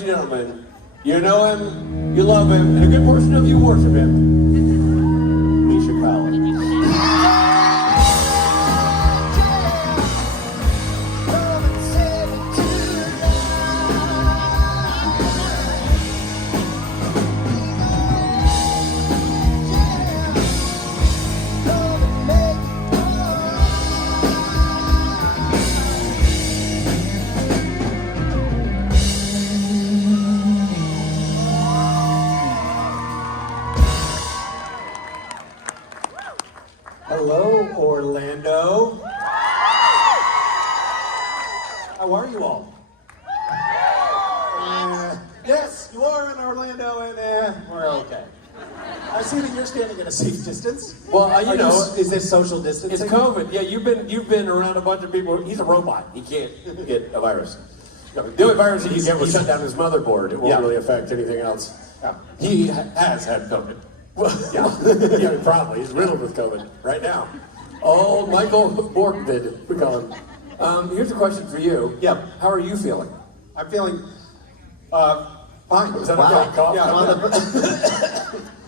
and gentlemen, you know him, you love him, and a good portion of you worship him. Misha. Hello, Orlando. How are you all? Yes, you are in Orlando, and we're okay. I see that you're standing at a safe distance. Well, is this social distancing? It's COVID. Yeah, you've been around a bunch of people. He's a robot. He can't get a virus. The only virus that you get will shut down his motherboard. It won't really affect anything else. Yeah. He has had COVID. Well, yeah, probably. He's riddled with COVID right now. Oh, Michael Borkvid, we call him. Here's a question for you. Yeah. How are you feeling? I'm feeling fine. Is that Wow. okay? Cough? Yeah.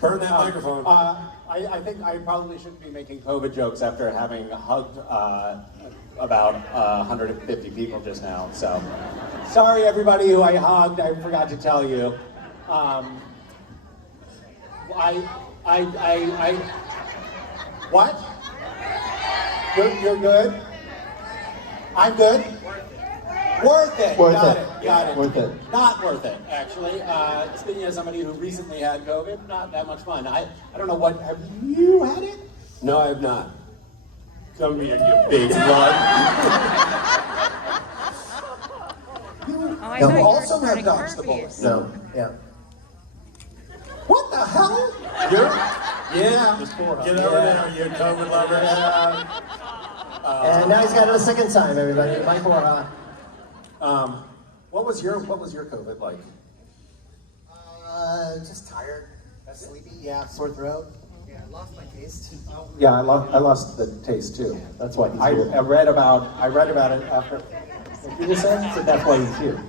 Burn that microphone. I think I probably shouldn't be making COVID jokes after having hugged about 150 people just now. So, sorry everybody who I hugged. I forgot to tell you. What? You're good? I'm good? Worth it. Got it. Worth it. Not worth it, actually. Speaking as somebody who recently had COVID, not that much fun. I don't know what, have you had it? No, I have not. Come here, you big lug. You also have dodged the bullet. No. Yeah. What the hell? Yeah. Get over there, you COVID lover. And now he's got it a second time, everybody. Mike Borja. What was your COVID like? Just tired. Sleepy. Yeah. Sore throat. Yeah. I lost my taste. Yeah, I lost the taste too. That's why I read about it after. What did you say? So that's why he's here.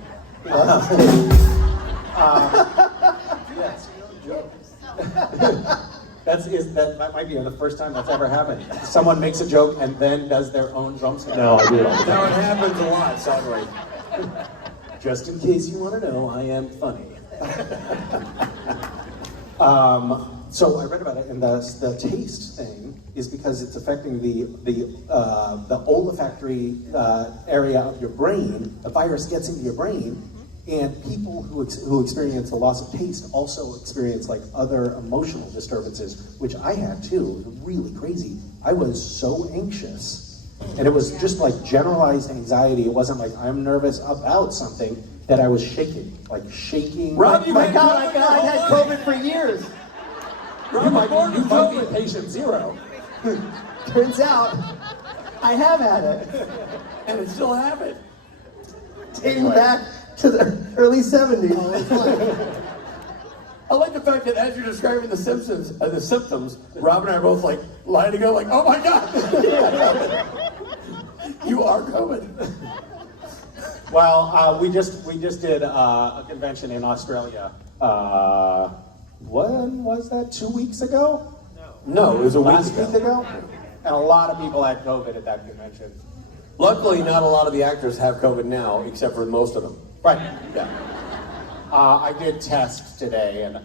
Yes. That might be the first time that's ever happened. Someone makes a joke and then does their own drum set. No, I do. No, it happens a lot, sadly. Just in case you want to know, I am funny. So I read about it, and the taste thing is because it's affecting the olfactory area of your brain. The virus gets into your brain, and people who experience the loss of taste also experience like other emotional disturbances, which I had too. It was really crazy. I was so anxious, and it was just like generalized anxiety. It wasn't like I'm nervous about something, that I was shaking, like shaking. Rob, My God, I had COVID for years. You might be patient zero. Turns out, I have had it. And it still happened. Dating back to the early 70s. I like the fact that as you're describing the symptoms, Rob and I are both like lining up, like, oh my God, you are COVID. Well, we just did a convention in Australia. When was that? 2 weeks ago? No, it was a Last week week ago. And a lot of people had COVID at that convention. Luckily, not a lot of the actors have COVID now, except for most of them. Right. Yeah. I did test today, and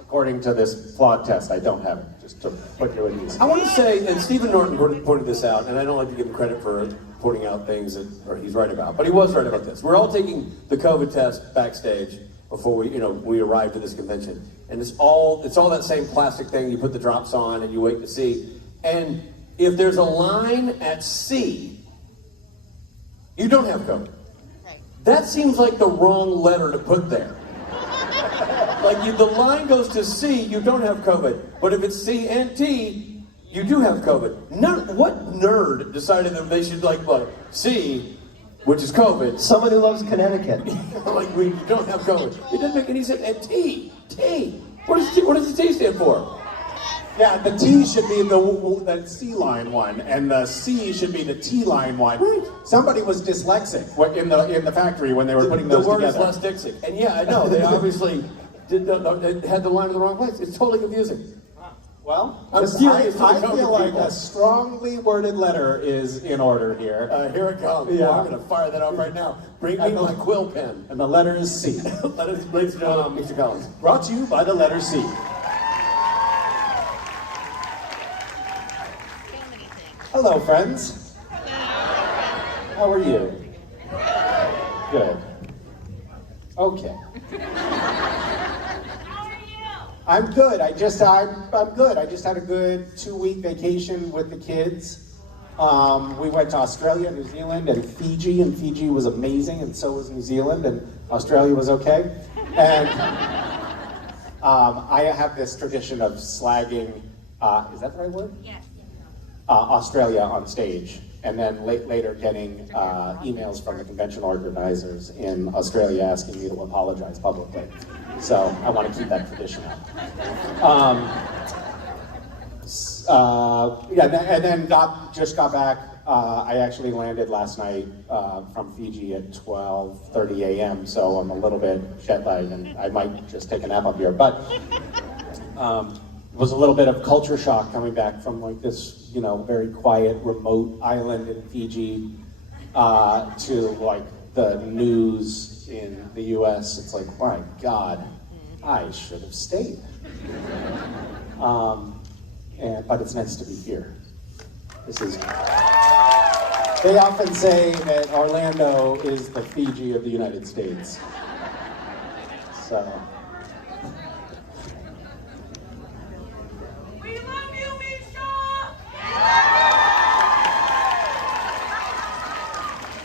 according to this flawed test, I don't have it. Just to put you at ease. I want to say, and Stephen Norton pointed this out, and I don't like to give him credit for pointing out things that he's right about, but he was right about this. We're all taking the COVID test backstage before we arrived at this convention, and it's all that same plastic thing. You put the drops on, and you wait to see. And if there's a line at C, you don't have COVID. That seems like the wrong letter to put there. Like the line goes to C, you don't have COVID. But if it's C and T, you do have COVID. What nerd decided that they should like C, which is COVID? Someone who loves Connecticut. Like we don't have COVID. It doesn't make any sense. And T. What does the T stand for? Yeah, the T should be the C line one, and the C should be the T line one. Right. Somebody was dyslexic in the factory when they were putting those the word together. is less dyslexic. And yeah, I know, they obviously had the line in the wrong place. It's totally confusing. Well, I'm I serious to the feel COVID like people. a strongly worded letter is in order here. Here it comes. Yeah. I'm going to fire that off right now. Bring me my quill pen. And the letter is C. Ladies and gentlemen, Mr. Collins. Brought to you by the letter C. Hello, friends. How are you? Good. Okay. I'm good. I'm good. I just had a good 2-week vacation with the kids. We went to Australia, New Zealand, and Fiji was amazing, and so was New Zealand, and Australia was okay. And I have this tradition of slagging, is that the right word? Yes. Australia on stage, and then later getting emails from the convention organizers in Australia asking me to apologize publicly. So I want to keep that tradition up. And then just got back. I actually landed last night from Fiji at 12:30 a.m. So I'm a little bit jet lagged, and I might just take a nap up here. But it was a little bit of culture shock coming back from like this, very quiet, remote island in Fiji to like the news in the U.S. It's like, my God, I should have stayed. But it's nice to be here. They often say that Orlando is the Fiji of the United States. So. We love you, Misha!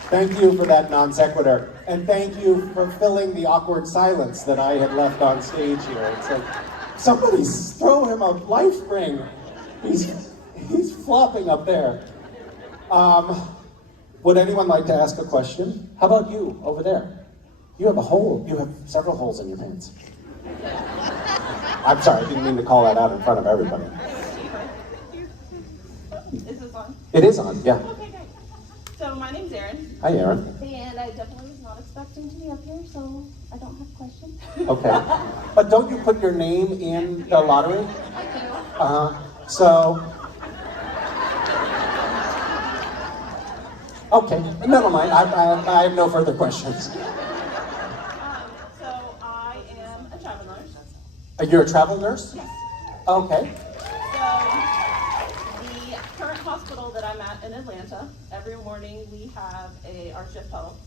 Thank you for that non sequitur, and thank you for filling the awkward silence that I had left on stage here. It's like, somebody throw him a life ring. He's flopping up there. Would anyone like to ask a question? How about you over there? You have several holes in your pants. I'm sorry, I didn't mean to call that out in front of everybody. Is this on? It is on, yeah. Okay, great. So my name's Erin, Hi, Aaron. and I definitely was not expecting to be up here, so I don't have a question. Okay. But don't you put your name in the lottery? I do. So. Okay, never mind. I have no further questions. So I am a travel nurse. You're a travel nurse? Yes. Okay. So the current hospital that I'm at in Atlanta, every morning we have our shift huddle,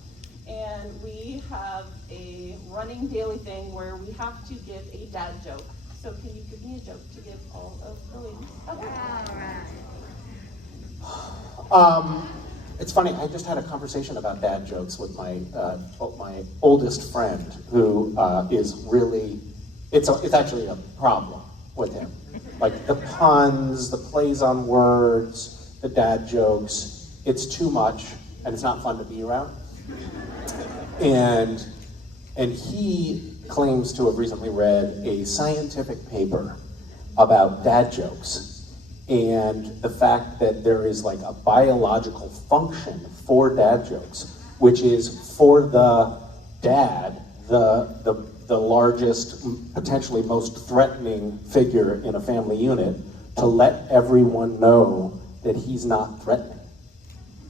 and we have a running daily thing where we have to give a dad joke. So can you give me a joke to give all of the ladies? Okay. It's funny. I just had a conversation about dad jokes with my oldest friend, who is really. It's actually a problem with him. Like the puns, the plays on words, the dad jokes. It's too much, and it's not fun to be around. And he claims to have recently read a scientific paper about dad jokes and the fact that there is like a biological function for dad jokes, which is for the dad, the largest, potentially most threatening figure in a family unit, to let everyone know that he's not threatening.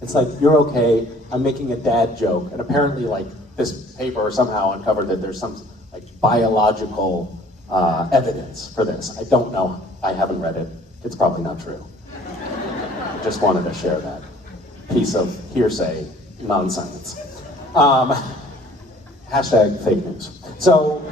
It's like, you're okay, I'm making a dad joke, and apparently like this paper somehow uncovered that there's some like biological evidence for this. I don't know, I haven't read it. It's probably not true. I just wanted to share that piece of hearsay nonsense. Hashtag fake news. So,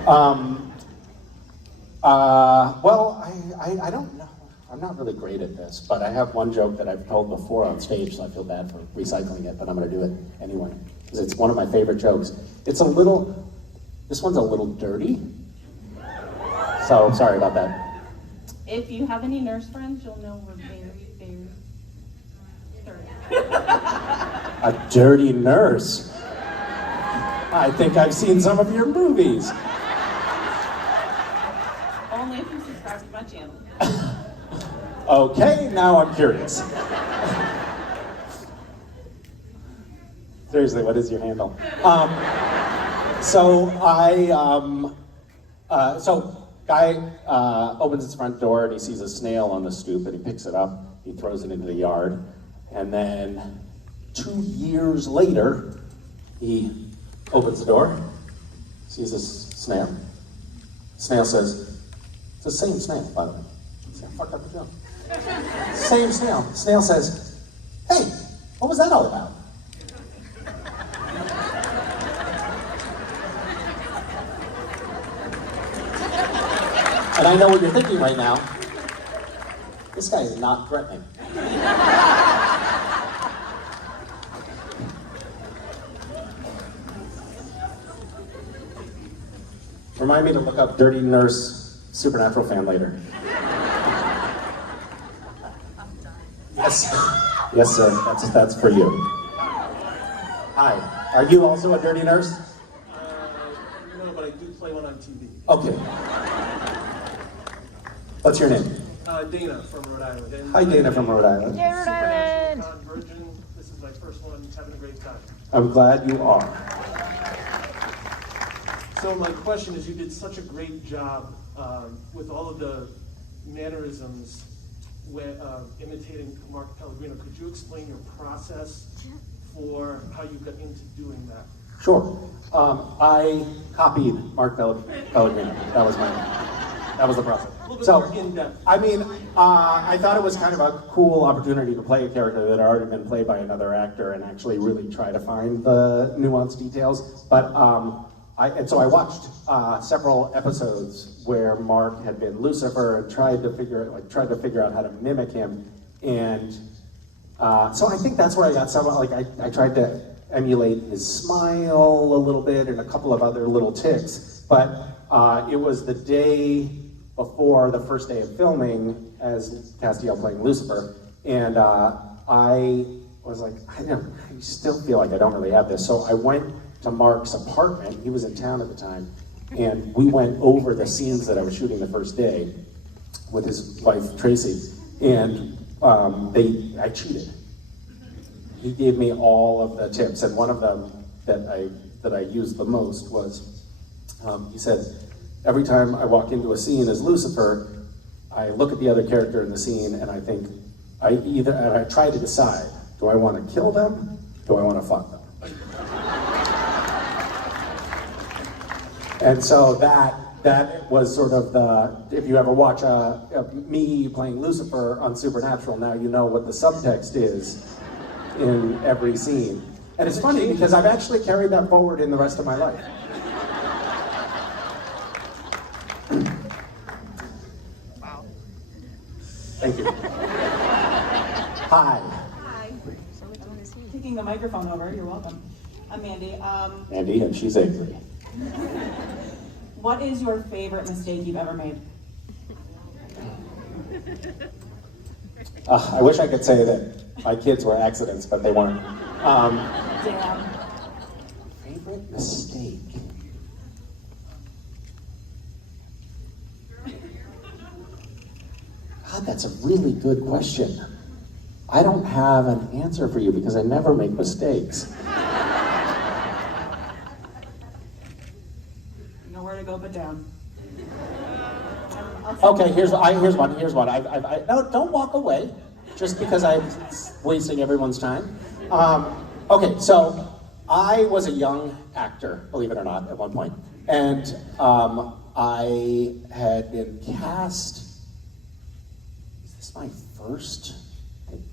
well, I don't know. I'm not really great at this, but I have one joke that I've told before on stage, so I feel bad for recycling it, but I'm gonna do it anyway, because it's one of my favorite jokes. This one's a little dirty, so sorry about that. If you have any nurse friends, you'll know we're very, very dirty. A dirty nurse. I think I've seen some of your movies. Only if you subscribe to my channel. Okay, now I'm curious. Seriously, what is your handle? Guy opens his front door and he sees a snail on the stoop and he picks it up, he throws it into the yard, and then 2 years later, he opens the door, sees this snail. Snail says, it's the same snail, by the way. See how fucked up the film. Same snail. Snail says, hey, what was that all about? And I know what you're thinking right now. This guy is not threatening. Remind me to look up Dirty Nurse Supernatural fan later. Yes. Yes, sir. That's for you. Hi. Are you also a dirty nurse? No, but I do play one on TV. Okay. What's your name? Dana from Rhode Island. And Hi, Dana from Rhode Island. Supernatural Conversion. This is my first one. Having a great time. I'm glad you are. So my question is, you did such a great job with all of the mannerisms imitating Mark Pellegrino. Could you explain your process for how you got into doing that? Sure. I copied Mark Pellegrino. That was the process. A little bit more in-depth. I mean, I thought it was kind of a cool opportunity to play a character that had already been played by another actor and actually really try to find the nuanced details. But so I watched several episodes where Mark had been Lucifer and tried to figure out how to mimic him. And so I think that's where I got some, I tried to emulate his smile a little bit and a couple of other little tics. But it was the day before the first day of filming as Castiel playing Lucifer, and I was like, I still feel like I don't really have this. So I went to Mark's apartment. He was in town at the time, and we went over the scenes that I was shooting the first day with his wife Tracy, and I cheated. He gave me all of the tips, and one of them that I used the most was he said, every time I walk into a scene as Lucifer, I look at the other character in the scene and I think, I try to decide, do I want to kill them? Do I want to fuck them? And so that was sort of if you ever watch me playing Lucifer on Supernatural, now you know what the subtext is in every scene. And it's funny because I've actually carried that forward in the rest of my life. Wow. Thank you. Hi. Hi. Taking the microphone over, you're welcome. I'm Mandy. Andy, and she's angry. What is your favorite mistake you've ever made? I wish I could say that my kids were accidents, but they weren't. Damn. Favorite mistake? God, that's a really good question. I don't have an answer for you because I never make mistakes. Nowhere to go but down. Okay, here's one. No, don't walk away just because I'm wasting everyone's time. Okay, so I was a young actor, believe it or not, at one point, and I had been cast. Is this my first?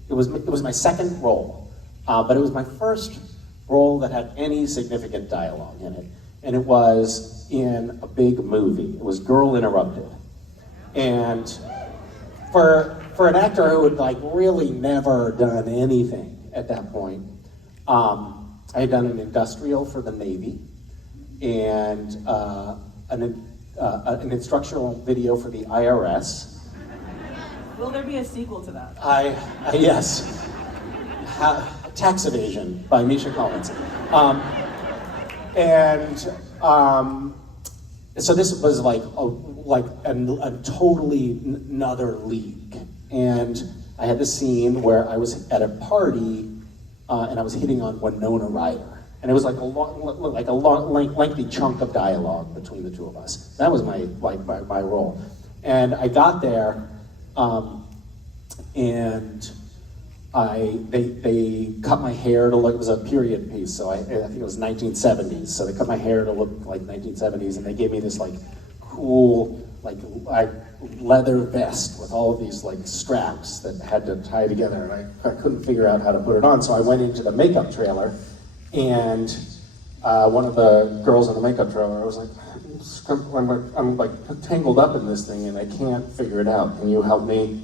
It was my second role, but it was my first role that had any significant dialogue in it, and it was in a big movie. It was Girl Interrupted. And for an actor who had really never done anything at that point, I had done an industrial for the Navy and an instructional video for the IRS. Will there be a sequel to that? Yes, Tax Evasion by Misha Collins. So this was a totally another league And I had this scene where I was at a party and I was hitting on Winona Ryder. And it was like a lengthy chunk of dialogue between the two of us. That was my role. And I got there, and they cut my hair to look. It was a period piece, so I think it was 1970s. So they cut my hair to look like 1970s, and they gave me this like cool like leather vest with all of these like straps that had to tie together, and I couldn't figure out how to put it on. So I went into the makeup trailer. And one of the girls in the makeup trailer, I was like, I'm like tangled up in this thing and I can't figure it out. Can you help me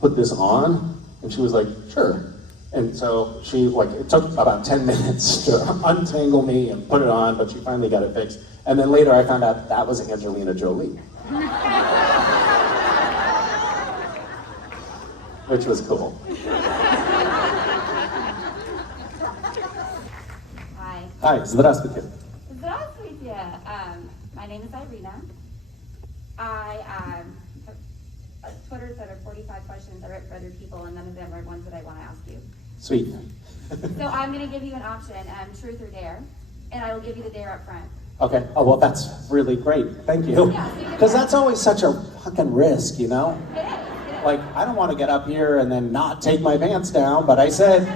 put this on? And she was like, sure. And so she it took about 10 minutes to untangle me and put it on, but she finally got it fixed. And then later I found out that was Angelina Jolie. Which was cool. Hi, здравствуйте. Здравствуйте. My name is Irina. Twitter said 45 questions I wrote for other people, and none of them are ones that I want to ask you. Sweet. So I'm going to give you an option, truth or dare, and I will give you the dare up front. Okay. Oh, well, that's really great. Thank you. Because that's always such a fucking risk, you know? It is. Like, I don't want to get up here and then not take my pants down, but I said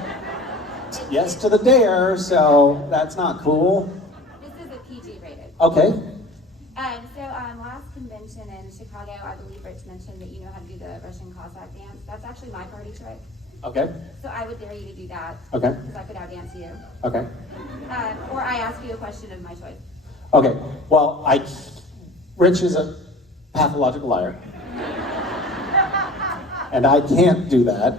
yes to the dare, so that's not cool. This is a PG rated. Okay. Last convention in Chicago, I believe Rich mentioned that you know how to do the Russian Cossack dance. That's actually my party trick. Okay. So I would dare you to do that. Okay. Because I could outdance you. Okay. Or I ask you a question of my choice. Okay. Well, Rich is a pathological liar. And I can't do that.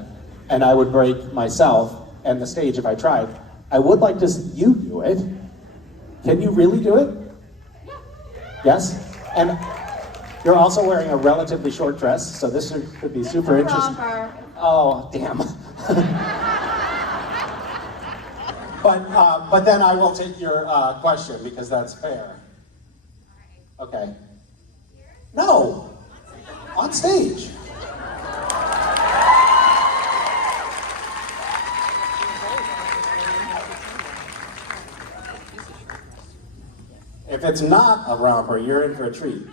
And I would break myself and the stage if I tried. I would like to see you do it. Can you really do it? Yeah. Yes? And you're also wearing a relatively short dress, so this could be super interesting. Romper. Oh, damn. But then I will take your question because that's fair. Okay. No! On stage. If it's not a romper, you're in for a treat.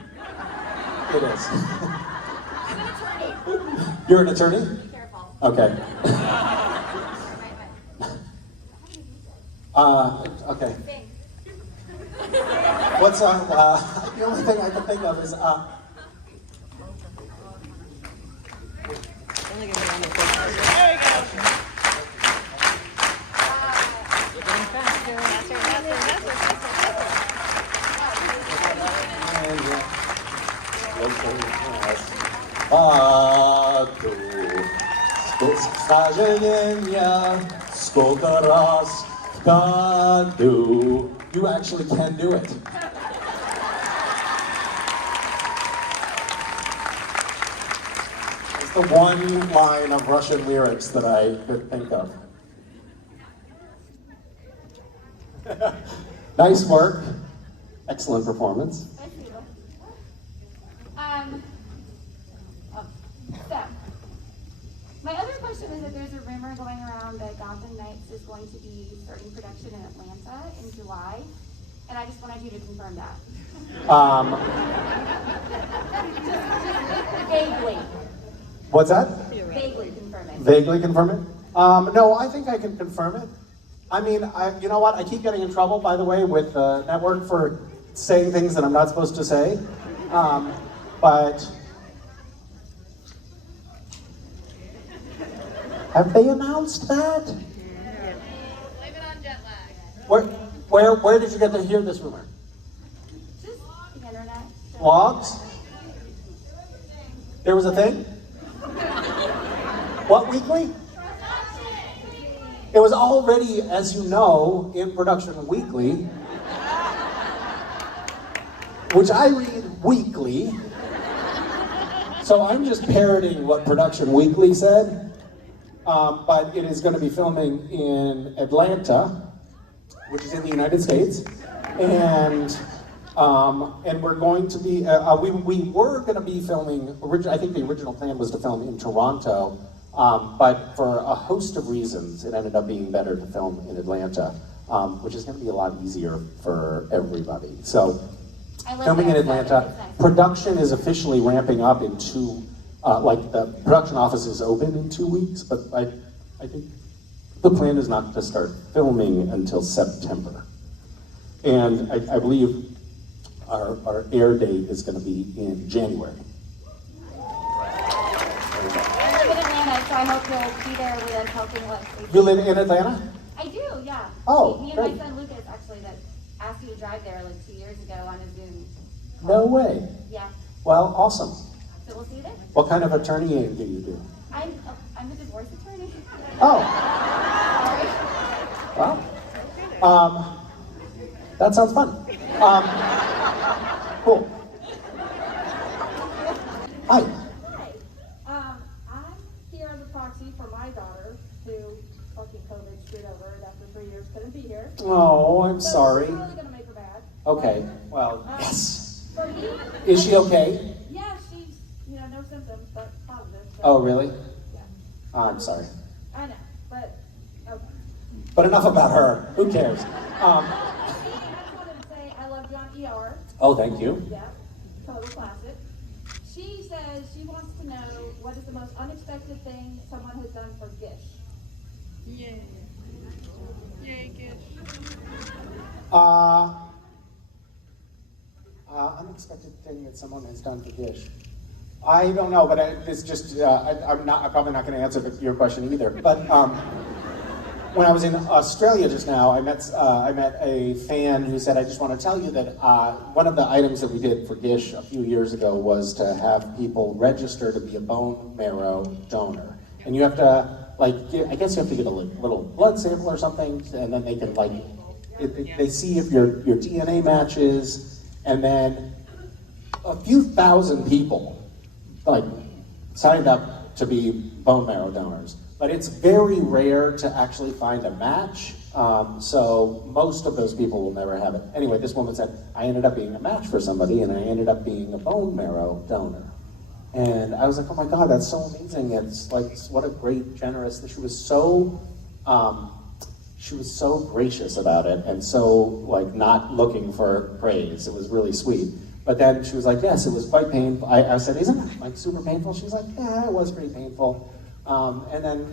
It is. I'm an attorney. You're an attorney? Be careful. Okay. Okay. Thanks. What's the only thing I can think of is сколько раз в году. You actually can do it. It's the one line of Russian lyrics that I could think of. Nice work. Excellent performance. So, my other question is that there's a rumor going around that Gotham Knights is going to be starting production in Atlanta in July, and I just wanted you to confirm that. Vaguely. What's that? Vaguely confirm it. Vaguely confirm it? No, I think I can confirm it. I mean, you know what? I keep getting in trouble, by the way, with the network for saying things that I'm not supposed to say. But have they announced that? Blame it on jet lag. Where did you get to hear this rumor? Just the internet. Blogs? There was a thing? What weekly? It was already, as you know, in Production Weekly, which I read weekly. So I'm just parroting what Production Weekly said. But it is going to be filming in Atlanta, which is in the United States. And And we're going to be, we were going to be filming, I think the original plan was to film in Toronto, but for a host of reasons, it ended up being better to film in Atlanta, which is going to be a lot easier for everybody. So, I live filming in there, so Atlanta, it's nice. production is officially ramping up in the production office is open in 2 weeks, but I think the plan is not to start filming until September. And I believe our air date is going to be in January. I live in Atlanta, so I hope you'll be there with us helping us. You live in Atlanta? I do, yeah. Oh, Me and great. my son Lucas, actually, that asked you to drive there like 2 years ago on a Zoom. No way. Yeah, Well, awesome. so we'll see you there. What kind of attorneying do you do? I'm a divorce attorney. Oh, Sorry. well, that sounds fun. Cool. Hi. Hi. I'm here as a proxy for my daughter, who fucking COVID screwed over and after 3 years couldn't be here. Oh, I'm So sorry. It's really gonna make her bad. Okay, well, Um, yes. For me, Is she okay? yeah, she's, no symptoms, but positive. So, Oh, really? Yeah, I'm sorry. I know, but, okay. But enough about her. Who cares? I just wanted to say I love you on ER. Oh, thank you. Yeah, total classic. She says she wants to know what is the most unexpected thing someone has done for Gish. Yay. Yay, Gish. Unexpected thing that someone has done for Gish. I don't know, but it's just, I'm probably not going to answer your question either. But when I was in Australia just now, I met a fan who said, I just want to tell you that one of the items that we did for Gish a few years ago was to have people register to be a bone marrow donor. And you have to, I guess you have to get a little blood sample or something, and then they can, they see if your DNA matches, and then a few thousand people, signed up to be bone marrow donors. But it's very rare to actually find a match, so most of those people will never have it. Anyway, this woman said, I ended up being a match for somebody, and I ended up being a bone marrow donor. And I was like, oh my God, that's so amazing. It's what a great, generous, she was so gracious about it, and so not looking for praise. It was really sweet. But then she was like, yes, it was quite painful. I said, isn't it super painful? She's like, yeah, it was pretty painful. And then,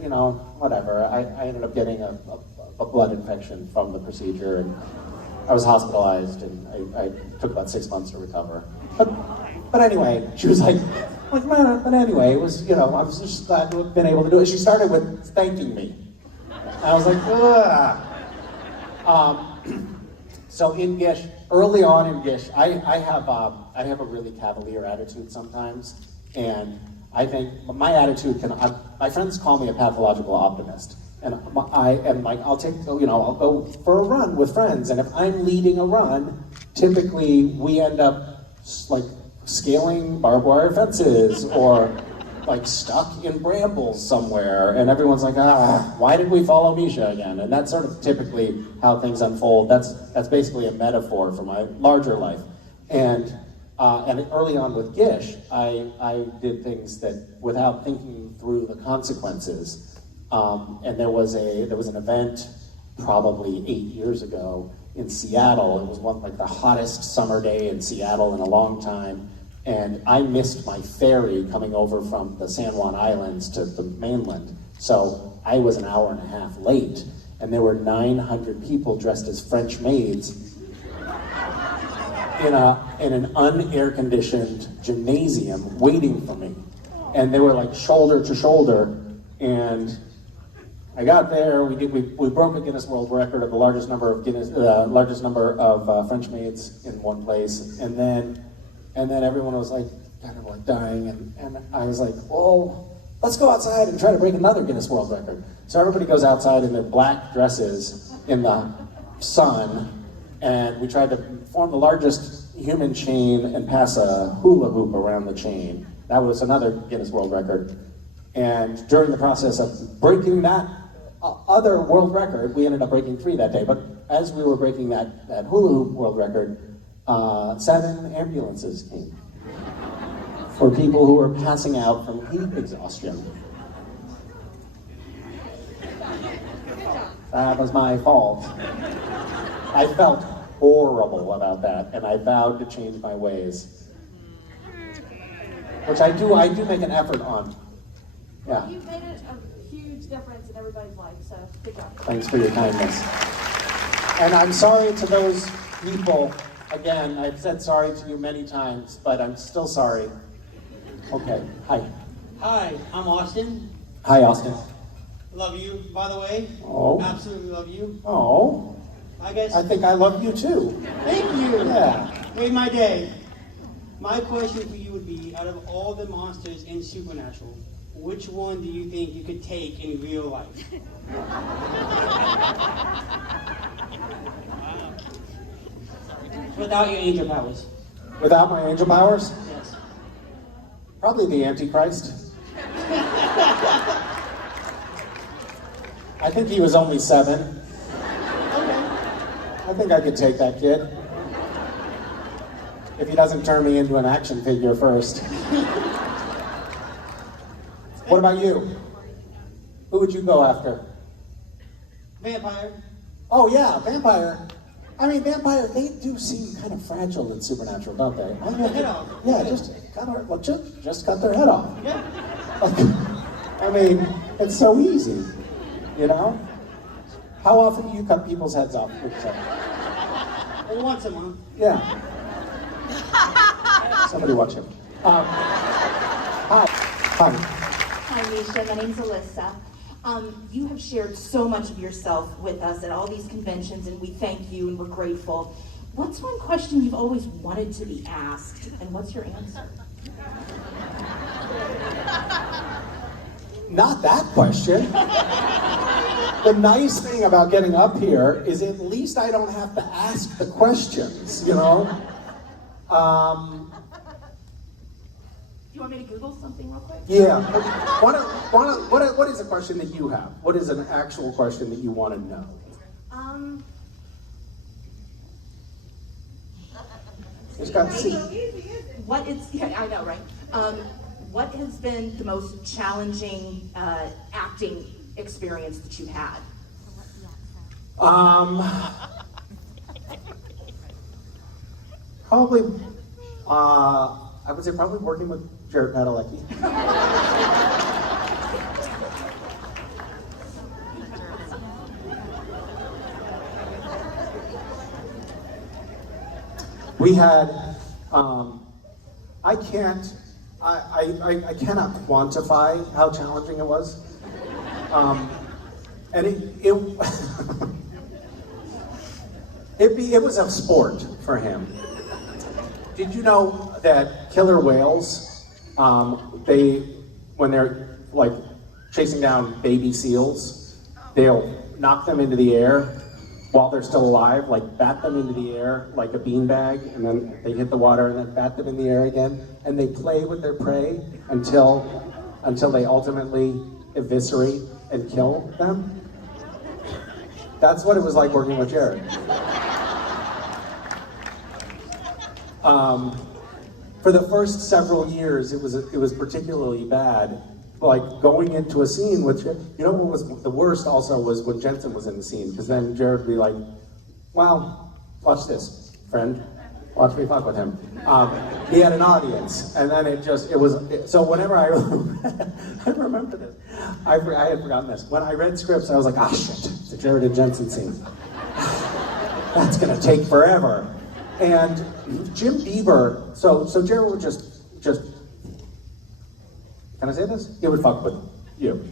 whatever. I ended up getting a blood infection from the procedure, and I was hospitalized, and I took about 6 months to recover. But anyway, she was like, man, but anyway, it was, I was just glad to have been able to do it. She started with thanking me. I was like, ugh. So in Gish, early on in Gish, I have a really cavalier attitude sometimes, and I think my attitude my friends call me a pathological optimist, and I am like, I'll go for a run with friends, and if I'm leading a run, typically we end up scaling barbed wire fences or stuck in brambles somewhere, and everyone's like, why did we follow Misha again? And that's sort of typically how things unfold. That's basically a metaphor for my larger life. And early on with Gish, I did things that without thinking through the consequences. And there was an event probably 8 years ago in Seattle. It was the hottest summer day in Seattle in a long time. And I missed my ferry coming over from the San Juan Islands to the mainland. So I was an hour and a half late, and there were 900 people dressed as French maids in an un-air-conditioned gymnasium waiting for me. And they were shoulder to shoulder, and I got there. We broke a Guinness World Record of the largest number of French maids in one place, and then everyone was dying, and I was like, oh, let's go outside and try to break another Guinness World Record. So everybody goes outside in their black dresses in the sun, and we tried to form the largest human chain and pass a hula hoop around the chain. That was another Guinness World Record. And during the process of breaking that other world record, we ended up breaking 3 that day. But as we were breaking that hula hoop world record, 7 ambulances came for people who were passing out from heat exhaustion. That was my fault. I felt horrible about that, and I vowed to change my ways. Which I do make an effort on. Yeah. You've made it a huge difference in everybody's life, so good job. Thanks for your kindness. And I'm sorry to those people. Again, I've said sorry to you many times, but I'm still sorry. Okay, hi. Hi, I'm Austin. Hi, Austin. Love you, by the way. Oh. Absolutely love you. Oh, I guess. I think I love you too. Thank you. Yeah. Made my day. My question for you would be, out of all the monsters in Supernatural, which one do you think you could take in real life? Without your angel powers. Without my angel powers? Yes. Probably the Antichrist. I think he was only 7. Okay. I think I could take that kid. If he doesn't turn me into an action figure first. What about you? Who would you go after? Vampire. Oh yeah, vampire. I mean, vampire, they do seem kind of fragile in Supernatural, don't they? Cut their head off. Yeah, just cut their head off. Yeah. I mean, it's so easy, you know? How often do you cut people's heads off? Or once a month. Yeah. Somebody watch him. Hi. Hi, Misha. My name's Alyssa. You have shared so much of yourself with us at all these conventions, and we thank you and we're grateful. What's one question you've always wanted to be asked, and what's your answer? Not that question. The nice thing about getting up here is at least I don't have to ask the questions, you know? Do you want me to Google something real quick? Yeah. What is a question that you have? What is an actual question that you want to know? It's got to see. What is, yeah, I know, right? What has been the most challenging acting experience that you've had? Probably, I would say probably working with Jared Padalecki. We had, I cannot quantify how challenging it was. And it was a sport for him. Did you know that killer whales, when they're like chasing down baby seals, they'll knock them into the air while they're still alive, like bat them into the air like a beanbag, and then they hit the water and then bat them in the air again, and they play with their prey until they ultimately eviscerate and kill them? That's what it was like working with Jared. For the first several years, it was particularly bad. Like going into a scene with, you know what was the worst also was when Jensen was in the scene, because then Jared would be like, well, watch this, friend. Watch me fuck with him. He had an audience, and then so whenever I remember this, I had forgotten this. When I read scripts, I was like, shit, it's a Jared and Jensen scene. That's gonna take forever. And Jim Beaver, so Jared would just, can I say this? He would fuck with you.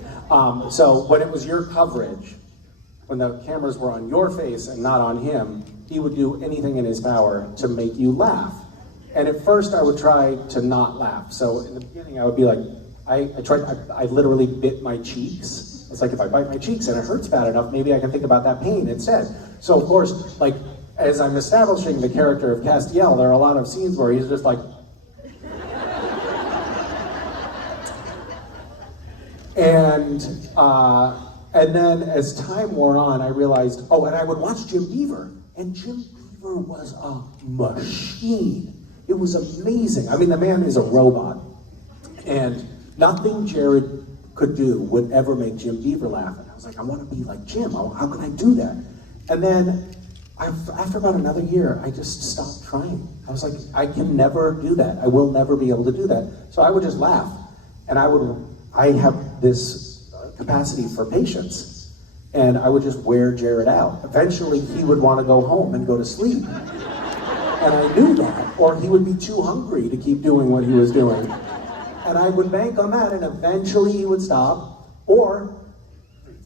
So when it was your coverage, when the cameras were on your face and not on him, he would do anything in his power to make you laugh. And at first I would try to not laugh. So in the beginning I would be like, I literally bit my cheeks. It's like, if I bite my cheeks and it hurts bad enough, maybe I can think about that pain instead. So of course, like, as I'm establishing the character of Castiel, there are a lot of scenes where he's just like, and then as time wore on, I realized, and I would watch Jim Beaver, and Jim Beaver was a machine. It was amazing. I mean, the man is a robot. And nothing Jared could do would ever make Jim Beaver laugh. And I was like, I want to be like Jim. How can I do that? And then after about another year, I just stopped trying. I was like, I can never do that. I will never be able to do that. So I would just laugh. And I have this capacity for patience. And I would just wear Jared out. Eventually, he would want to go home and go to sleep. And I knew that, or he would be too hungry to keep doing what he was doing. And I would bank on that, and eventually he would stop. Or,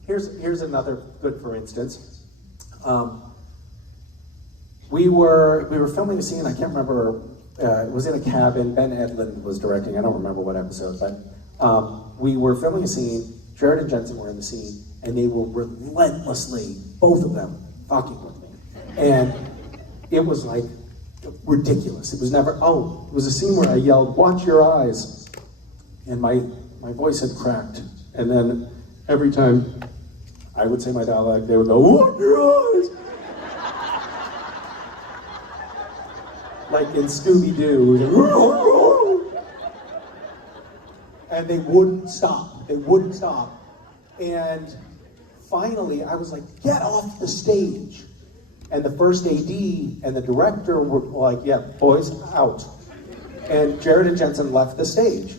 here's another good for instance. We were filming a scene, I can't remember, it was in a cabin, Ben Edlund was directing, I don't remember what episode, but we were filming a scene, Jared and Jensen were in the scene, and they were relentlessly, both of them, fucking with me. And it was like ridiculous. It was never, it was a scene where I yelled, "Watch your eyes." And my voice had cracked. And then every time I would say my dialogue, they would go, "Watch your eyes." Like in Scooby-Doo. And they wouldn't stop. They wouldn't stop. And finally, I was like, "Get off the stage." And the first AD and the director were like, "Yeah, boys, out." And Jared and Jensen left the stage.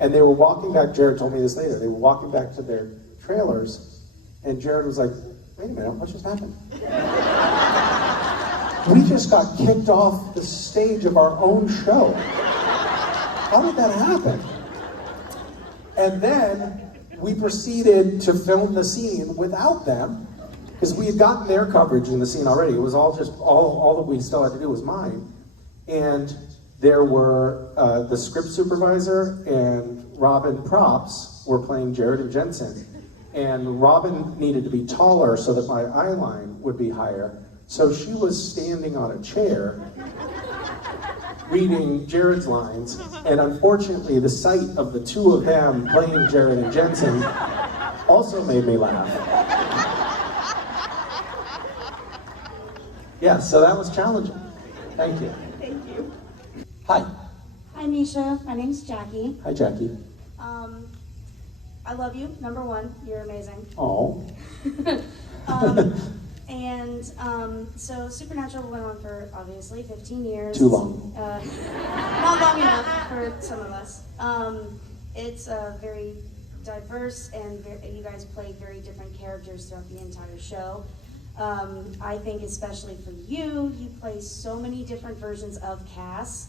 And they were walking back, Jared told me this later, they were walking back to their trailers, and Jared was like, "Wait a minute, what just happened?" We just got kicked off the stage of our own show. How did that happen? And then we proceeded to film the scene without them, because we had gotten their coverage in the scene already. It was all just, all that we still had to do was mine. And there were the script supervisor and Robin Props were playing Jared and Jensen. And Robin needed to be taller so that my eye line would be higher. So she was standing on a chair reading Jared's lines. And unfortunately, the sight of the two of them playing Jared and Jensen also made me laugh. Yeah, so that was challenging. Thank you. Thank you. Hi. Hi, Misha. My name's Jackie. Hi, Jackie. I love you. Number one, you're amazing. Oh. So Supernatural went on for obviously 15 years. Too long. Not long enough for some of us. It's very diverse, and you guys play very different characters throughout the entire show. I think especially for you, you play so many different versions of Cass,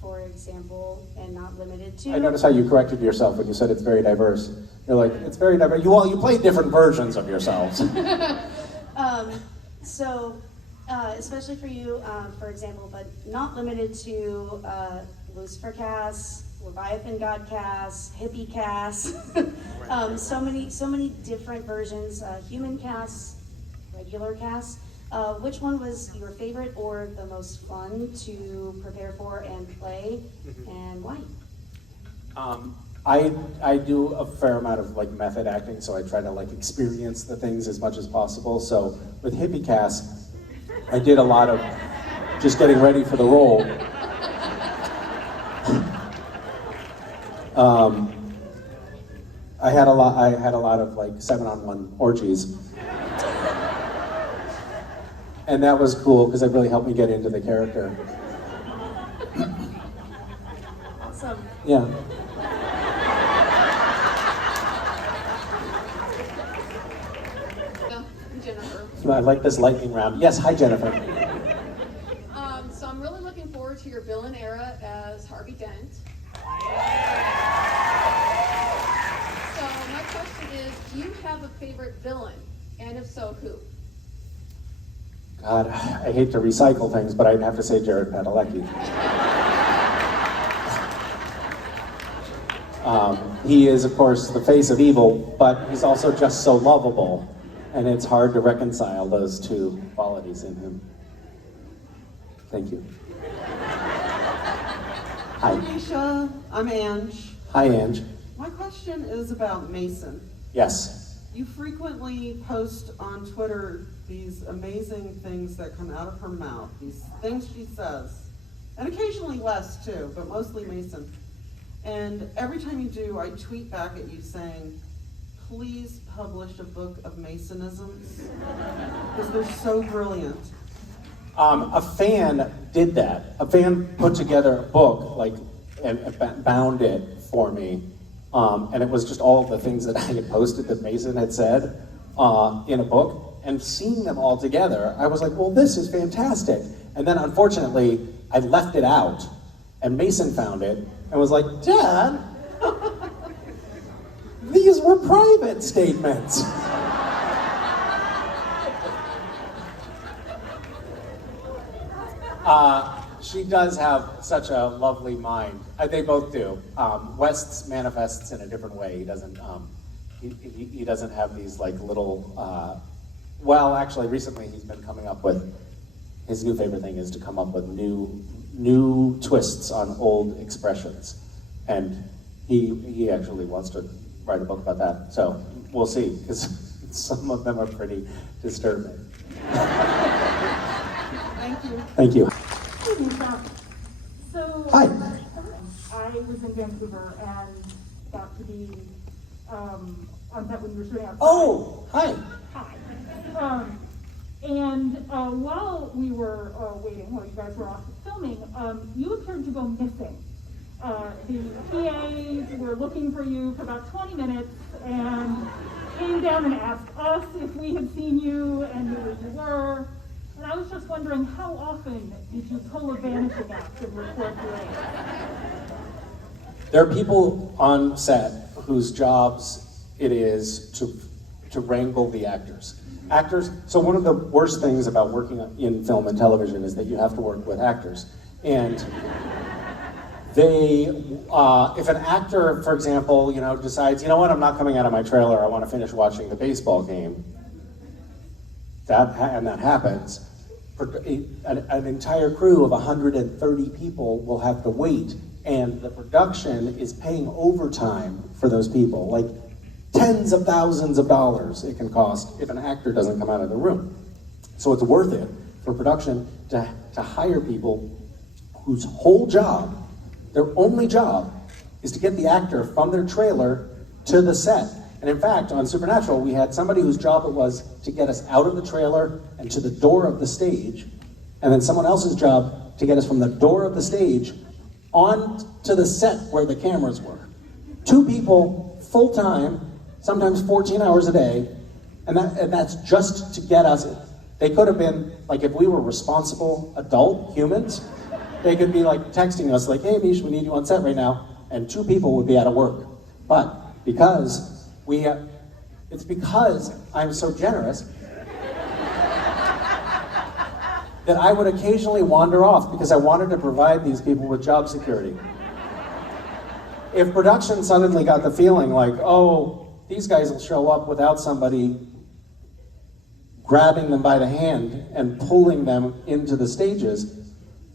for example, and not limited to. I noticed how you corrected yourself when you said it's very diverse. You're like, it's very diverse. You play different versions of yourselves. Especially for you, for example, but not limited to Lucifer Cass, Leviathan God Cass, Hippie Cass, so many different versions, human Cass, regular Cass. Which one was your favorite or the most fun to prepare for and play, and why? I do a fair amount of method acting, so I try to experience the things as much as possible. So with Hippie Cass, I did a lot of just getting ready for the role. I had a lot of 7-on-1 orgies. And that was cool because it really helped me get into the character. Awesome. Yeah. Jennifer. I like this lightning round. Yes, hi Jennifer. So I'm really looking forward to your villain era as Harvey Dent. So my question is, do you have a favorite villain? And if so, who? God, I hate to recycle things, but I'd have to say Jared Padalecki. He is, of course, the face of evil, but he's also just so lovable, and it's hard to reconcile those two qualities in him. Thank you. Hi. Hi, Misha. I'm Ange. Hi, Ange. My question is about Mason. Yes. You frequently post on Twitter these amazing things that come out of her mouth, these things she says, and occasionally Wes too, but mostly Mason. And every time you do, I tweet back at you saying, please publish a book of Masonisms, because they're so brilliant. A fan did that. A fan put together a book, like, and bound it for me. And it was just all the things that I had posted that Mason had said in a book. And seeing them all together, I was like, well, this is fantastic. And then unfortunately, I left it out. And Mason found it and was like, Dad, these were private statements. She does have such a lovely mind. They both do. West manifests in a different way. He doesn't. He doesn't have these like little. Well, actually, recently he's been coming up with. His new favorite thing is to come up with new twists on old expressions, and he actually wants to write a book about that. So we'll see, because some of them are pretty disturbing. Thank you. Thank you. Hey, Misha. So, Hi. I was in Vancouver and got to be on set when you were shooting outside. Oh, hi. Hi. While we were waiting, while you guys were off filming, you appeared to go missing. The PAs were looking for you for about 20 minutes and came down and asked us if we had seen you and knew where you were. And I was just wondering, how often did you pull a vanishing act and record your There are people on set whose jobs it is to wrangle the actors. So one of the worst things about working in film and television is that you have to work with actors. And they, if an actor, for example, decides, you know what, I'm not coming out of my trailer, I want to finish watching the baseball game, that happens, an entire crew of 130 people will have to wait, and the production is paying overtime for those people, like tens of thousands of dollars it can cost if an actor doesn't come out of the room. So it's worth it for production to hire people whose whole job, their only job, is to get the actor from their trailer to the set. And in fact, on Supernatural, we had somebody whose job it was to get us out of the trailer and to the door of the stage, and then someone else's job to get us from the door of the stage on to the set where the cameras were. 2 people, full-time, sometimes 14 hours a day, and that's just to get us. They could have been, like, if we were responsible adult humans, they could be like texting us like, hey Misha, we need you on set right now, and 2 people would be out of work. But because it's because I'm so generous that I would occasionally wander off because I wanted to provide these people with job security. If production suddenly got the feeling like, oh, these guys will show up without somebody grabbing them by the hand and pulling them into the stages,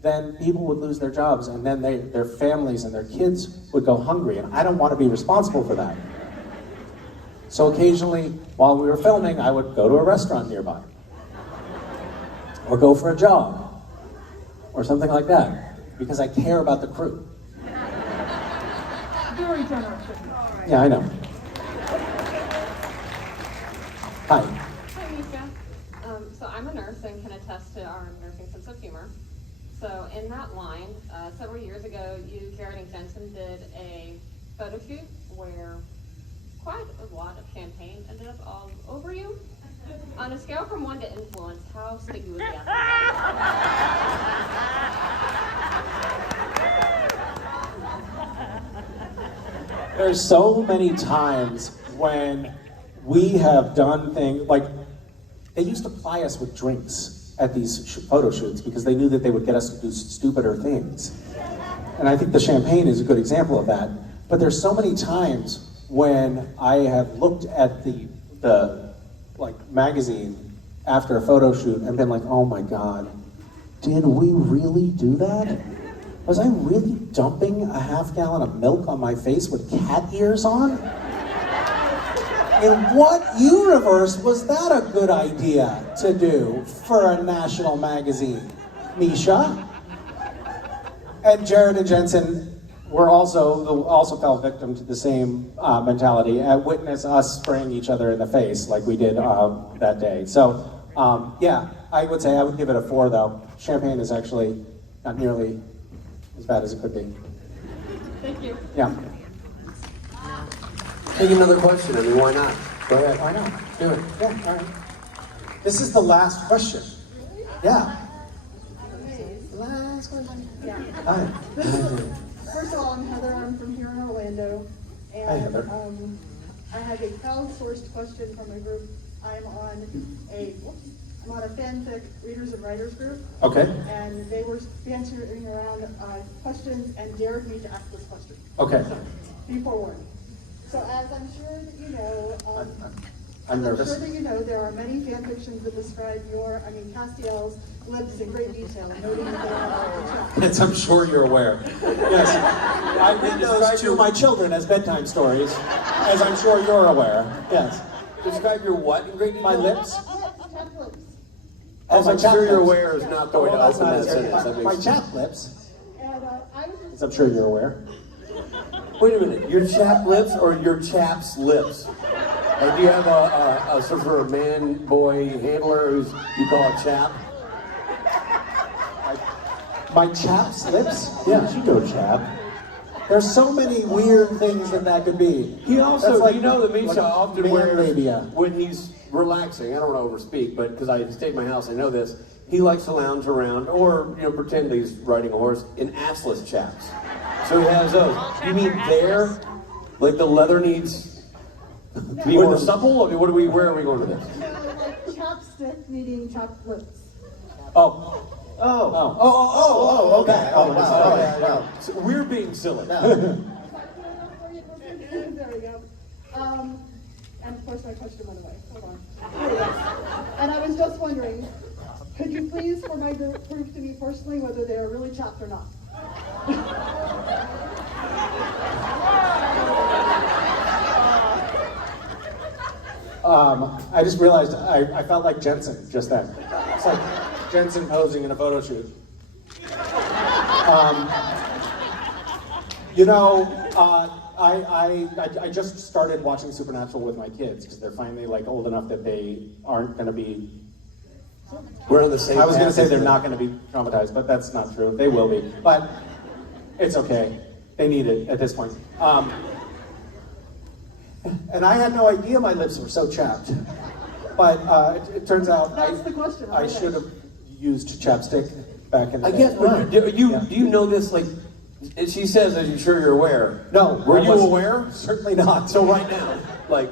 then people would lose their jobs, and then their families and their kids would go hungry, and I don't want to be responsible for that. So occasionally, while we were filming, I would go to a restaurant nearby, or go for a jog, or something like that, because I care about the crew. Very generous of you. Yeah, I know. Hi. Hi, Misha. So I'm a nurse and can attest to our nursing sense of humor. So in that line, several years ago, you, Karen, and Jensen did a photo shoot where quite a lot of champagne ended up all over you. On a scale from 1 to influence, how sticky was the There's so many times when we have done things, like, they used to ply us with drinks at these photo shoots because they knew that they would get us to do stupider things. And I think the champagne is a good example of that. But there's so many times when I have looked at the magazine after a photo shoot and been like, oh my God, did we really do that? Was I really dumping a half gallon of milk on my face with cat ears on? In what universe was that a good idea to do for a national magazine, Misha? And Jared and Jensen were also fell victim to the same mentality. Witness us spraying each other in the face like we did that day. So yeah, I would say I would give it a 4 though. Champagne is actually not nearly as bad as it could be. Thank you. Yeah. Take another question. I mean, why not? Go ahead. Why not? Do it. Yeah, all right. This is the last question. Yeah. Last question. Yeah. Hi. First of all, I'm Heather. I'm from here in Orlando. And, Hi, Heather. I have a crowdsourced question from a group. I'm on a fanfic readers and writers group. Okay. And they were answering around questions and dared me to ask this question. Okay. So, be forewarned. So as I'm sure that you know, I'm nervous. I'm sure that you know there are many fan fictions that describe Castiel's lips in great detail, noting that they are off the track. Yes, I'm sure you're aware. Yes. I read those to my children as bedtime stories, as I'm sure you're aware. Yes. Describe your what in great detail? My lips. Chapped lips. As my I'm chap sure you're lips. aware is not the way to Well, that's open not that as- sentence. That My makes- chap lips, And I was just as I'm sure you're aware. Wait a minute, your chap lips or your chap's lips? Like, do you have a sort of a man-boy handler who's you call a chap? My chap's lips? Yeah. You know chap. There's so many weird things that could be. He also, That's like- you know that Misha like often man wears, labia. when he's relaxing, I don't want to overspeak, but because I stay at my house, I know this, he likes to lounge around or, pretend he's riding a horse in assless chaps. So he has those. You mean there? Like the leather needs to be more supple? I mean, where are we going with this? like chapstick needing chapped lips. Oh. Okay. Oh, wow. Yeah. So we're being silly. There we go. And of course my question went away. Hold on. Here it is. And I was just wondering, could you please, for my group, prove to me personally whether they are really chapped or not? I just realized I felt like Jensen just then. It's like Jensen posing in a photo shoot. I just started watching Supernatural with my kids because they're finally like old enough that they aren't going to be. We're on the same. I was going to path say as they're them. not going to be traumatized, but that's not true. They will be, but it's okay. They need it at this point. And I had no idea my lips were so chapped. But it turns out That's the question. I should have used chapstick back in the I day. guess, but do you know this, like, she says, as you sure you're aware. No. Were I you wasn't. aware? Certainly not. So right now, like,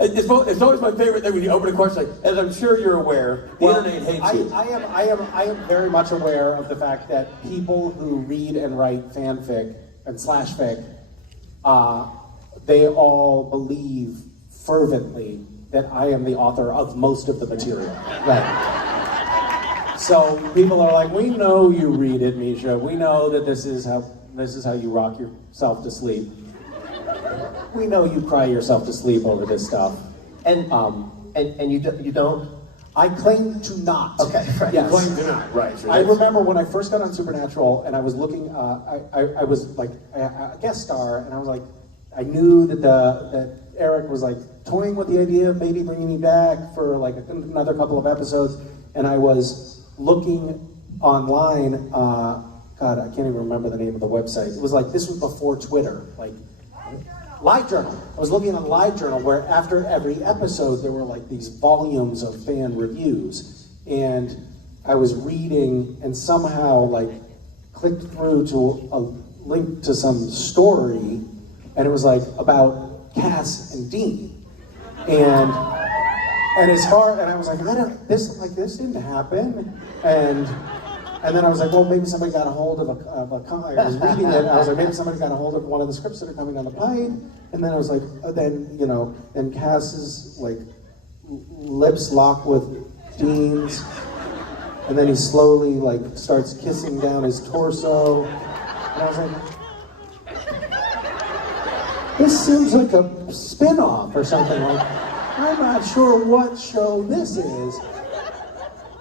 it's always my favorite thing when you open a question like, as I'm sure you're aware, the internet hates you. I am very much aware of the fact that people who read and write fanfic and /fic, they all believe fervently that I am the author of most of the material. Right. So people are like, we know you read it, Misha. We know that this is how you rock yourself to sleep. We know you cry yourself to sleep over this stuff. And you don't? I claim to not. Okay, right. Yes. Claim to not, right. Sure, I that's- remember when I first got on Supernatural and I was looking, I was like a guest star, and I was like, I knew that Eric was like toying with the idea of maybe bringing me back for like another couple of episodes, and I was looking online. God, I can't even remember the name of the website. It was like, this was before Twitter, like LiveJournal. I was looking at LiveJournal where after every episode there were like these volumes of fan reviews, and I was reading and somehow like clicked through to a link to some story, and it was like about Cass and Dean, and I was like, this didn't happen, and then I was like, well, maybe somebody got a hold of I was reading it, and I was like, maybe somebody got a hold of one of the scripts that are coming down the pipe, and then I was like, then Cass's like lips lock with Dean's, and then he slowly like starts kissing down his torso, and I was like, This seems like a spin-off or something. Like, I'm not sure what show this is.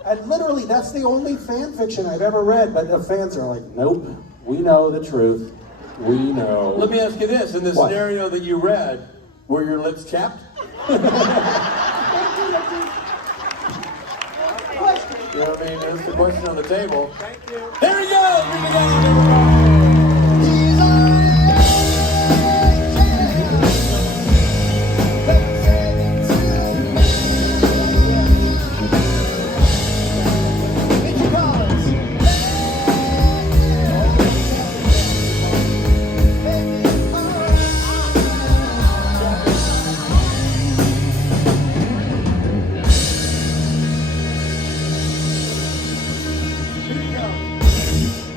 And literally, that's the only fan fiction I've ever read, but the fans are like, nope, We know the truth. We know. Let me ask you this: in the What? scenario that you read, were your lips chapped? You know what I mean? That's the question on the table. Thank you. There he goes! Here we go!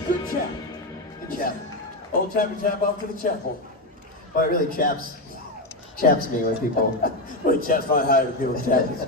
Good chap. Good chap. Old chappy chap off to the chapel. Boy, it really chaps me when people. Well, chaps my high to people chaps.